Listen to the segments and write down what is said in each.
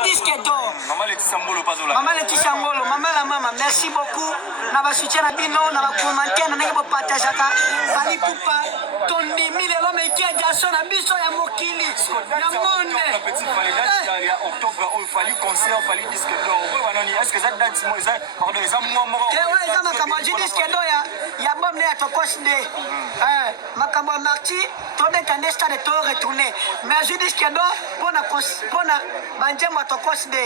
Disque d'or. Maman Laetitia Ngolo Pazola. Maman Laetitia Ngolo, maman la maman, merci beaucoup. Na ba soutien na bino, na ba commentaire na ngi bo partageaka. Fali Pupa, ton demi le l'homme qui a déjà son ambition ya mokili. Ya monde. Petit Fali date ya octobre il fallait concert, fallait disque d'or. Est-ce que ça date moi ça pardon, ça moi moi. Ouais, ça makambo disque d'or ya bom ne to kosde. Makambo marti, to de tande stade to retourner. Mais je disque d'or pona banjemo to kosde.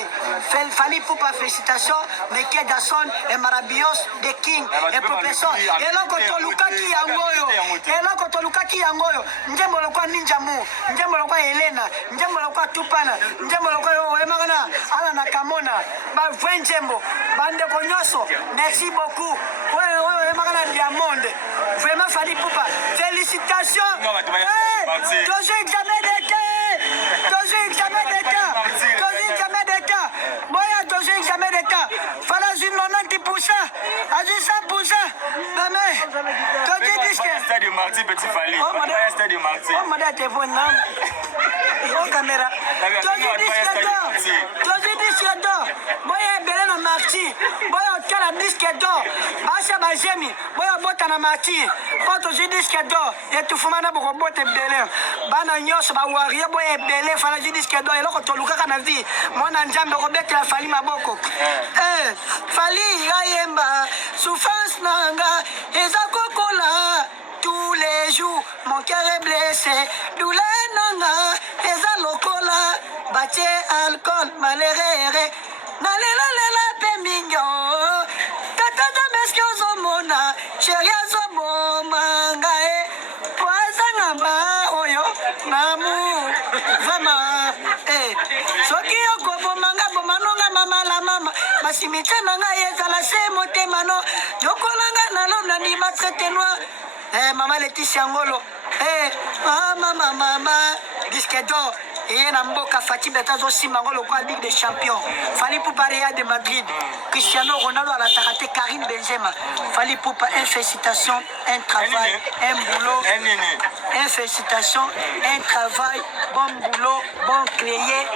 Fali Pupa, félicitations, Mekia Jason et Marabios de King et professeur. Et là quand on lukaki yangoyo, et là quand on lukaki yangoyo, njembo lokwa ninja mu, njembo lokwa Helena, njembo lokwa Tupana, njembo lokwa Emagana, ala na Kamona, ba njembo, bande konyoso. Merci beaucoup. Ouais, Emagana Diamond. Vraiment Fali Pupa, félicitations. Toujours examen d'état. Toujours examen d'état. Toujours examen d'état. Moya toujours examen d'état. Fala une 90%, à 100%. Maman, tu dis que stade de Marty Petit Fali. Stade de Marty. Oh madame t'es bonne non. Oh caméra. Tu dis disque d'or. Moya belé na Marty. Moya kala disque d'or. Basa bajemi. Moya bota na Marty. Quand tu disque d'or, et tu fuma na boko bote belé. Bana nyos ba waria boya belé fala disque d'or. Et là quand tu luka na vie. Mwana njambe robete la Fali maboko. Fali yayemba souffrance nanga eza kokola tous les jours mon cœur est blessé douleur nanga eza lokola batie alcool malere nalela lela pe mingo tata zameski ozomona chéri azomoma ngae poazanga ba oyo namu vraiment soki okobomanga bomanonga mama la mama basimite nanga ezala se motema no yokolanga nalo nandima traité noir Maman Laetitia Ngolo mama disque d'or et na mboka Fati Betazo Simangolo kwa Ligue des Champions Fali Pupa Real de Madrid Cristiano Ronaldo à la Tarate Karim Benzema Fali Pupa une félicitation un travail un boulot une félicitation un travail bon boulot bon créé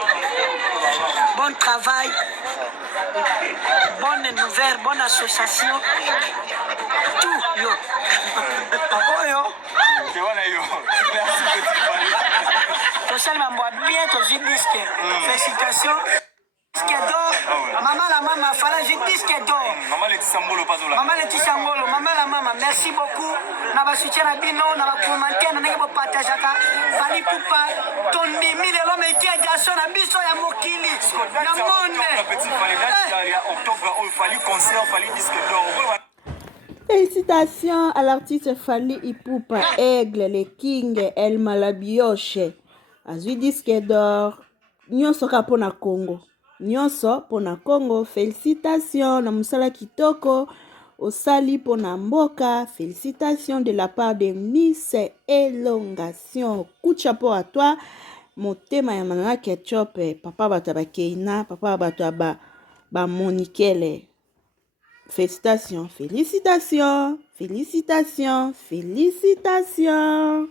bon travail bonne nouvelle bonne association tout yo oyo merci Petit Fali. Social mambo bien to disque. Félicitations. Disque d'or. Maman la maman fala disque d'or. Maman Laetitia Ngolo Pazola. Maman Laetitia Ngolo, maman la maman, merci beaucoup. Na ba soutien na bino, na ba commentaire na ngi bo partageaka. Fali Pupa, ton demi le l'homme qui a déjà son ambition ya mokili. Na monde. Petit Fali date ya octobre il fallait concert, fallait disque d'or. Félicitations à l'artiste Fali Pupa, Aigle, le King, El Malabioche. Azui disque d'or. Nyonso ka pona Congo. Nyonso pona Congo. Félicitations na musala kitoko. Osali pona mboka. Félicitations de la part de Miss Elongation. Coup de chapeau à toi. Motema ya manana ketchup. Papa bato ba Keina. Papa bato ba Monikele. Félicitations, félicitations, félicitations, félicitations.